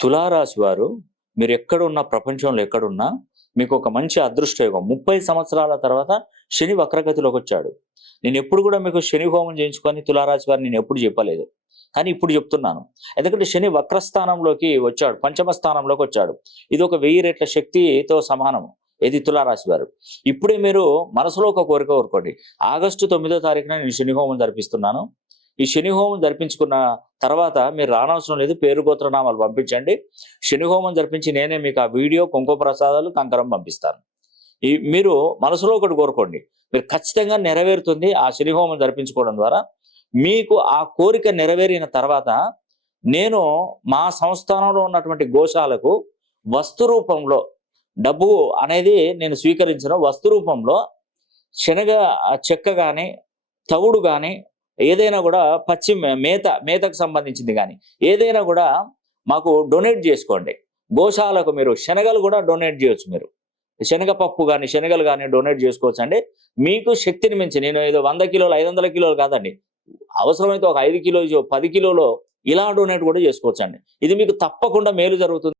తులారాశి వారు మీరు ఎక్కడున్నా ప్రపంచంలో ఎక్కడున్నా మీకు ఒక మంచి అదృష్టయోగం 30 సంవత్సరాల తర్వాత శని వక్రగతిలోకి వచ్చాడు. నేను ఎప్పుడు కూడా మీకు శని హోమం చేయించుకొని తులారాశి వారిని నేను ఎప్పుడు చెప్పలేదు. కానీ ఇప్పుడు చెప్తున్నాను. ఎందుకంటే శని వక్రస్థానంలోకి వచ్చాడు, పంచమ స్థానంలోకి వచ్చాడు. ఇది ఒక 1000 రెట్ల శక్తితో సమానం. ఇది తులారాశి వారు. ఇప్పుడే మీరు మనసులో ఒక కోరిక కోరుకోండి. ఆగస్టు 9వ తారీఖున నేను శని హోమం జరిపిస్తున్నాను. ఈ శని హోమం జరిపించుకున్న తర్వాత మీరు రానవసరం లేదు, పేరు గోత్రనామాలు పంపించండి. శని హోమం జరిపించి నేనే మీకు ఆ వీడియో, కుంకుమ ప్రసాదాలు, కంకరం పంపిస్తాను. మీరు మనసులో ఒకటి కోరుకోండి, మీరు ఖచ్చితంగా నెరవేరుతుంది. ఆ శని హోమం జరిపించుకోవడం ద్వారా మీకు ఆ కోరిక నెరవేరిన తర్వాత నేను మా సంస్థానంలో ఉన్నటువంటి గోశాలకు వస్తు రూపంలో డబ్బు అనేది నేను స్వీకరించిన వస్తు రూపంలో శనగ చెక్క కానీ, తవుడు కానీ, ఏదైనా కూడా పచ్చి మేతకు సంబంధించింది కానీ ఏదైనా కూడా మాకు డొనేట్ చేసుకోండి. గోశాలకు మీరు శనగలు కూడా డొనేట్ చేయొచ్చు. మీరు శనగపప్పు కానీ శనగలు కానీ డొనేట్ చేసుకోవచ్చు అండి. మీకు శక్తిని మించి నేను ఏదో 100 కిలోలు 500 కిలోలు కాదండి, అవసరమైతే ఒక 5 కిలోలు 10 కిలోలు ఇలా డొనేట్ కూడా చేసుకోవచ్చు అండి. ఇది మీకు తప్పకుండా మేలు జరుగుతుంది.